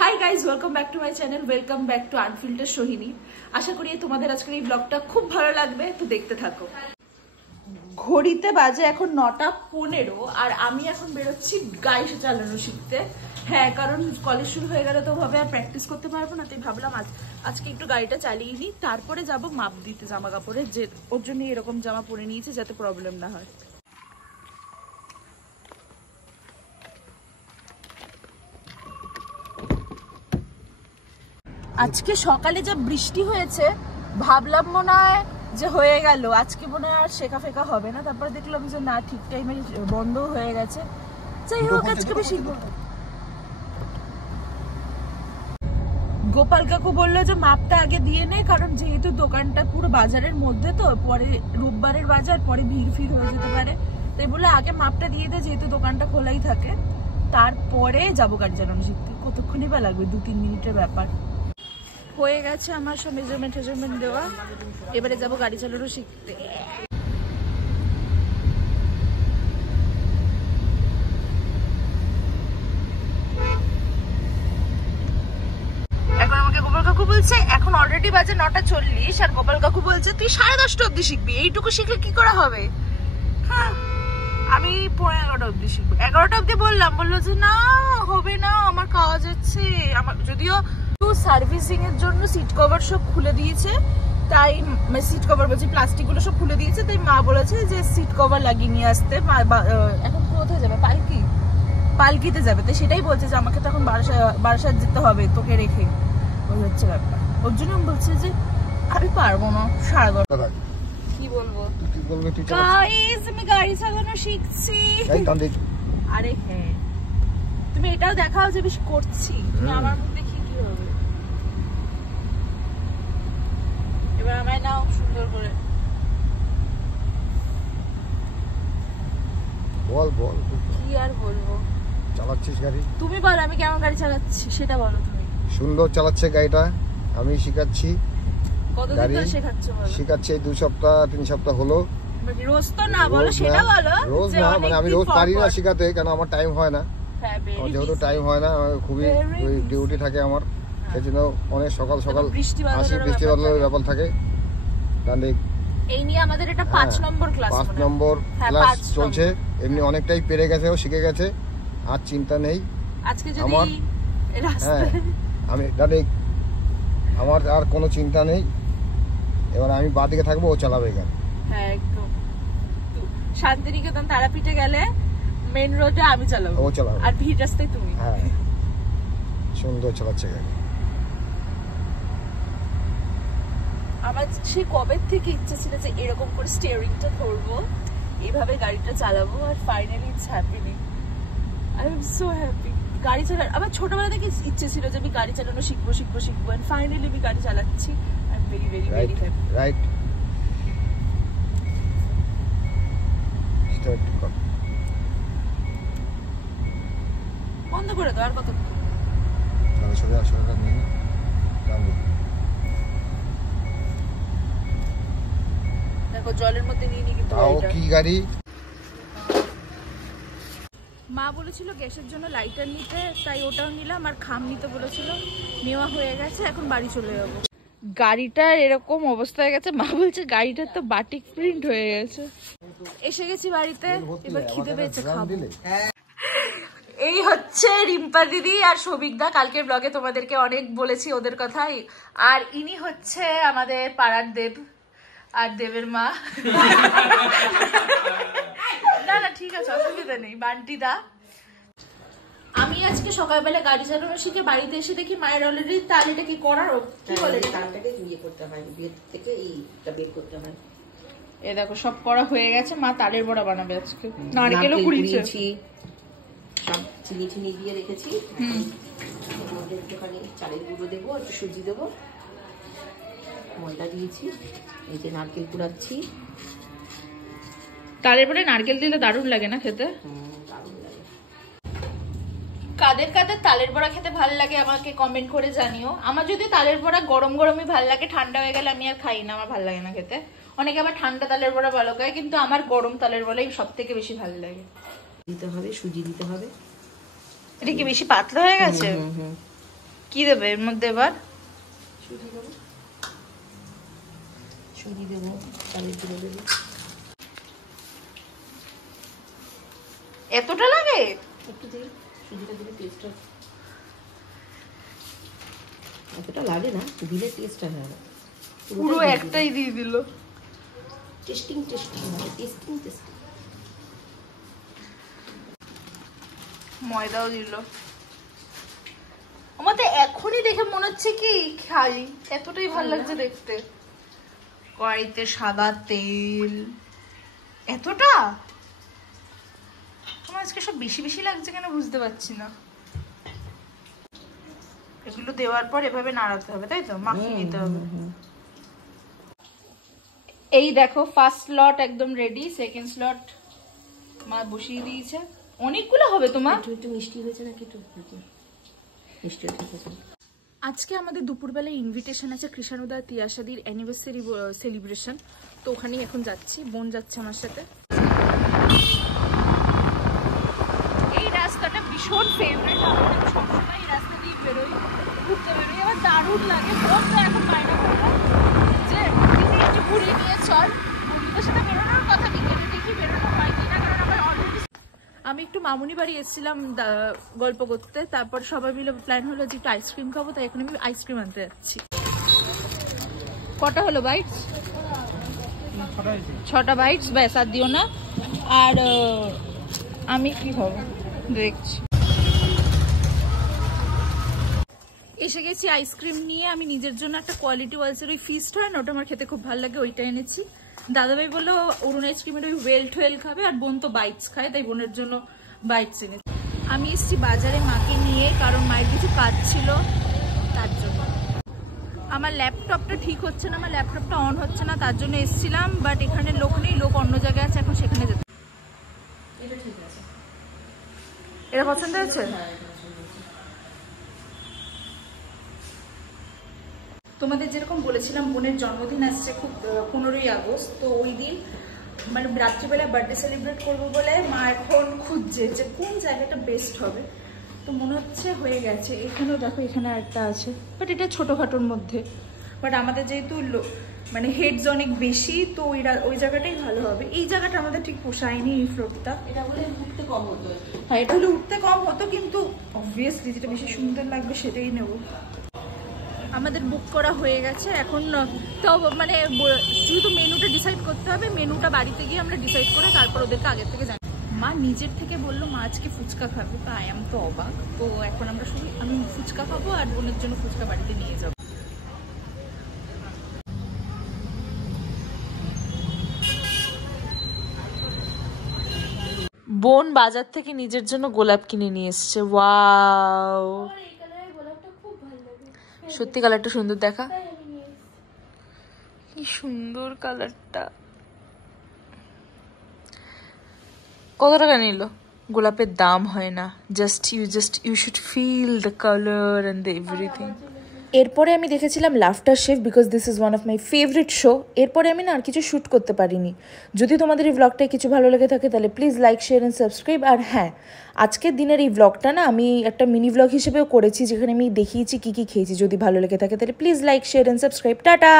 High guys, welcome back to my channel, welcome back to unfiltered Sohini. আশা করি তোমাদের আজকের এই ব্লগটা খুব ভালো লাগবে, তো দেখতে থাকো। ঘড়িতে বাজে এখন 9:15 আর আমি এখন বেরোচ্ছি গাড়ি চালানো শিখতে। হ্যাঁ, কারণ কলেজ শুরু হয়ে গেলে তো ভাবে আর প্র্যাকটিস করতে পারবো না, তাই ভাবলাম আজকে একটু গাড়িটা চালিয়ে নিই, তারপরে যাব মাপ দিতে জামা কাপড়ে। যে ওর জন্য এরকম জামা পরে নিয়েছি যাতে প্রবলেম না হয়। আজকে সকালে যা বৃষ্টি হয়েছে ভাবলাম মনে হয় যে হয়ে গেল, আজকে মনে হয় আর শেখা ফেকা হবে না। তারপরে দেখলাম যে না, ঠিক টাইমে বন্ধ হয়ে গেছে। যাই হোক, আজকে বেশি গোপাল কাকু বললো যে মাপটা আগে দিয়ে নে, কারণ যেহেতু দোকানটা পুরো বাজারের মধ্যে, তো পরে রোববারের বাজার, পরে ভিড় হয়ে যেতে পারে, তাই বললো আগে মাপটা দিয়ে দে, যেহেতু দোকানটা খোলাই থাকে। তারপরে যাবো গাড়ি চালানো শিখতে। কতক্ষণই বা লাগবে, 2-3 মিনিটের ব্যাপার। হয়ে গেছে আমার সব মেজারমেন্ট দেওয়া, এবারে যাবো গাড়ি চালানো শিখতে। এখন আমাকে গোপাল কাকু বলছে, এখন অলরেডি বাজে 9:40, আর গোপাল কাকু বলছে তুই 10:30 অব্দি শিখবি, এইটুকু শিখলে কি করে হবে। হ্যাঁ, আমি 11:30 অব্দি শিখবো। 11টা অব্দি বললো যে না হবে না, আমার কাজ আছে। আমার যদিও সার্ভিসিং এর জন্য সিট কভার সব খুলে দিয়েছে, তাই সিট কভার বলছি প্লাস্টিক গুলো সব খুলে দিয়েছে, তাই মা বলেছে যে সিট কভার লাগিয়ে নিয়ে আসতে। এখন কোথায় যাবে? পালকিতে যাবে, তাই সেটাই বলছে যে আমাকে তো এখন বারাসাত যেতে হবে তোকে রেখে। ওই হচ্ছে ব্যাপার, ওর জন্য বলছে যে আমি পারবো না। 10:30 কি বলবো, গাইস আমি গাড়ি চালানো শিখছি। আরে হ্যাঁ, তুমি এটাও দেখাও যে বেশি করছি, তুমি আমার মুখ দেখি কি হবে। এবার আমায় নাও সুন্দর করে। বল কি আর বলবো, চালাচ্ছিস গাড়ি? তুমি বলো আমি কেমন গাড়ি চালাচ্ছি সেটা বলো তুমি। সুন্দর চালাচ্ছে গাড়িটা, আমি শিখাচ্ছি। কতদিন ধরে শেখাচ্ছো বলো? শিখাচ্ছি 2 সপ্তাহ 3 সপ্তাহ হলো। রোজ তো না, বলো সেটা বলো। রোজ না, মানে আমি রোজ পারি না শিখাতে, কারণ আমার টাইম হয় না। হ্যাঁ, যেহেতু টাইম হয় না, খুবই ডিউটি থাকে আমার, সেজন্য অনেক সকাল বৃষ্টি বাদলের ব্যাপার থাকে। এই নিয়ে আমাদের এটা 5 নম্বর ক্লাস, 5 নম্বর ক্লাস চলছে। এমনি অনেকটাই পেরে গেছে, ও শিখে গেছে, আর চিন্তা নেই। আজকে যদি আমার আমি আমার আর কোনো চিন্তা নেই। এবার আমি বাদিকে থাকবো, ও চালাবে গাড়ি। হ্যাঁ, একদম। শান্তিনিকেতন তারাপীঠে গেলে মেইন রোডে আমি চালাবো, ও চালাবে, আর ভিড় রাস্তায় তুমি। হ্যাঁ, সুন্দর চালাচ্ছে গাড়ি। আমার সে কবে থেকে ইচ্ছে ছিল যে এরকম করে স্টিয়ারিংটা ধরবো, এইভাবে গাড়িটা চালাবো, আর finally it's happening. I am so happy. গাড়ি চালানো আমার ছোটবেলা থেকে ইচ্ছে ছিল যে আমি গাড়ি চালানো শিখবো, এন্ড ফাইনালি আমি গাড়ি চালাচ্ছি। I am very very very happy. Right, start কর, বন্ধ করে দাও। আর কত দেখো, জলের মধ্যে নিয়ে নি। কিন্তু কি গাড়ি? মা বলেছিল গ্যাসের জন্য লাইটার নিতে, তাই ওটাও নিলাম, আর খাম নিতে বলেছিল, নেওয়া হয়ে গেছে। এখন বাড়ি চলে যাবো। গাড়িটার এরকম অবস্থা হয়ে গেছে, মা বলছে গাড়িটার তো বাটিক প্রিন্ট হয়ে গেছে। এসে গেছি বাড়িতে, এবার খিদে পেয়েছে, খাবো। এই হচ্ছে রিম্পা দিদি আর সৌভিকদা, কালকের ব্লগে তোমাদেরকে অনেক বলেছি ওদের কথাই। আর ইনি হচ্ছে আমাদের পাড়ার দেব আর দেবের মা। না ঠিক আছে, অসুবিধা নেই, বান্টি দা। আমি আজকে সকালবেলা গাড়ি চালানো শিখে বাড়িতে এসে দেখি মায়ের অলরেডি তালিটা কি করার, কি বলে তালটাকে ইয়ে করতে হয়, বের থেকে এইটা বের করতে হয়। এ দেখো সব করা হয়ে গেছে, মা তালের বড়া বানাবে আজকে। নারকেলও কুড়িয়েছি, সব চিনি দিয়ে রেখেছি। একটুখানি চালের গুঁড়ো দেবো, একটু সুজি দেবো, ময়দা দিয়েছি, এই যে নারকেল কুড়াচ্ছি। তালের বড়া নারকেল দিলে দারুণ লাগে না খেতে? কাদের কাদের তালের বড়া খেতে ভালো লাগে আমাকে কমেন্ট করে জানিও। আমার যদি তালের বড়া গরম গরমই ভালো লাগে, ঠান্ডা হয়ে গেলে আমি আর খাই না, আমার ভালো লাগে না খেতে। অনেকে আবার ঠান্ডা তালের বড়া ভালো খায়, কিন্তু আমার গরম তালের বড়াই সব থেকে বেশি ভালো লাগে। দিতে হবে, সুজি দিতে হবে। এটা কি বেশি পাতলা হয়ে গেছে? কি দেবে এর মধ্যে এবার? সুজি দেবো, চালের গুঁড়ো দেবো। এতটা লাগে? একটু দিই, সুজিটা দিলে টেস্টটা এতটা লাগে না, দিলে টেস্টটা হয় না। পুরো একটাই দিয়ে দিল। টেস্টিং হয়, টেস্টিং। ময়দাও দিল। আমাদের এখনই দেখে মনে হচ্ছে কি খাই, এতটাই ভালো লাগছে দেখতে। কড়াইতে সাদা তেল, এতটা আমার আজকে সব বেশি বেশি লাগছে কেন বুঝতে পারছি না। এগুলো দেওয়ার পর এভাবে নাড়াতে হবে, তাই তো? মাখিয়ে নিতে হবে। এই দেখো ফার্স্ট স্লট একদম রেডি, সেকেন্ড স্লট মা বসিয়ে দিয়েছে। অনেকগুলো হবে তোমার? একটু মিষ্টি হয়েছে নাকি? একটু মিষ্টি হয়েছে। আজকে আমাদের দুপুরবেলায় ইনভিটেশন আছে কৃষাণুদা তিয়াশাদির অ্যানিভার্সারি সেলিব্রেশন, তো ওখানেই এখন যাচ্ছি। বোন যাচ্ছে আমার সাথে। এই রাস্তাটা ভীষণ ফেভারিট আমার, আমি সবসময় এই রাস্তা দিয়ে বেরোই, ঘুরতে বেরোই। আমার দারুণ লাগে। বোন তো এখন বাইরে করবো যে দিদি একটু ঘুরিয়ে নিয়ে চল। বন্ধুদের সাথে বেরোনোর কথা বিকেলে দেখি বেরোনো হয় কিনা, কারণ আমার অলরেডি আমি একটু মামুনি বাড়ি এসেছিলাম গল্প করতে, তারপর সবাই মিলে প্ল্যান হলো যে একটু আইসক্রিম খাবো, তাই এখন আমি আইসক্রিম আনতে যাচ্ছি। কটা হলো বাইটস? 6টা বাইটস, ব্যাস আর দিও না। আর আমি কি খাবো দেখছি। এসে গেছি আইসক্রিম নিয়ে। আমি নিজের জন্য একটা কোয়ালিটি ওয়ালসের ওই ফিস্ট হয় না, ওটা আমার খেতে খুব ভালো লাগে, ওইটা এনেছি। দাদাভাই বললো অরুণ আইসক্রিমের ওই ওয়েল খাবে, আর বোন তো বাইটস খায়, তাই বোনের জন্য বাইটস এনেছি। আমি এসেছি বাজারে মাকে নিয়ে, কারণ মায়ের কিছু কাজ ছিল তার জন্য। আমার ল্যাপটপটা ঠিক হচ্ছে না, আমার ল্যাপটপটা অন হচ্ছে না, তার জন্য এসেছিলাম। বাট এখানে লোক নেই, লোক অন্য জায়গায় আছে, এখন সেখানে যেতে। এটা ঠিক আছে, এটা পছন্দ হয়েছে? তোমাদের যেরকম বলেছিলাম বোনের জন্মদিন আসছে খুব 15ই আগস্ট, তো ওই দিন মানে রাত্রিবেলা বার্থডে সেলিব্রেট করবো বলে মা এখন খুঁজছে যে কোন জায়গাটা বেস্ট হবে। তো মনে হচ্ছে হয়ে গেছে। এখানেও দেখো, এখানে একটা আছে, বাট এটা ছোটোখাটোর মধ্যে। বাট আমাদের যেহেতু মানে হেডস অনেক বেশি, তো ওই জায়গাটাই ভালো হবে। এই জায়গাটা আমাদের ঠিক পোষায়নি, এই ফ্লোরটা। এটা বলে উঠতে কম হতো। হ্যাঁ, এটা হলে উঠতে কম হতো, কিন্তু অবভিয়াসলি যেটা বেশি সুন্দর লাগবে সেটাই নেব। আমাদের বুক করা হয়ে গেছে এখন। তো মানে শুধু মেনুটা ডিসাইড করতে হবে, মেনুটা বাড়িতে গিয়ে আমরা ডিসাইড করে তারপর ওদেরকে আগের থেকে জানি। মা নিজের থেকে বললো মা আজকে ফুচকা খাবে, তো আই এম তো অবাক। তো এখন আমরা শুধু আমি ফুচকা খাবো আর বোনের জন্য ফুচকা বাড়িতে নিয়ে যাবো। বোন বাজার থেকে নিজের জন্য গোলাপ কিনে নিয়ে এসছে। ওয়াও, সত্যি কালারটা সুন্দর, দেখা কি সুন্দর কালারটা। কত টাকা নিল? গোলাপের দাম হয় না, just you should feel the colour and the everything. এরপরে আমি দেখেছিলাম laughter chef, because this is one of my favourite show. এরপরে আমি না আর কিছু শ্যুট করতে পারিনি। যদি তোমাদের এই ব্লগটায় কিছু ভালো লেগে থাকে তাহলে please like, share and subscribe. আর হ্যাঁ, আজকের দিনের এই ব্লগটা না আমি একটা মিনি ব্লগ হিসেবেও করেছি, যেখানে আমি দেখিয়েছি কী কী খেয়েছি। যদি ভালো লেগে থাকে তাহলে please like, share and subscribe. Tata.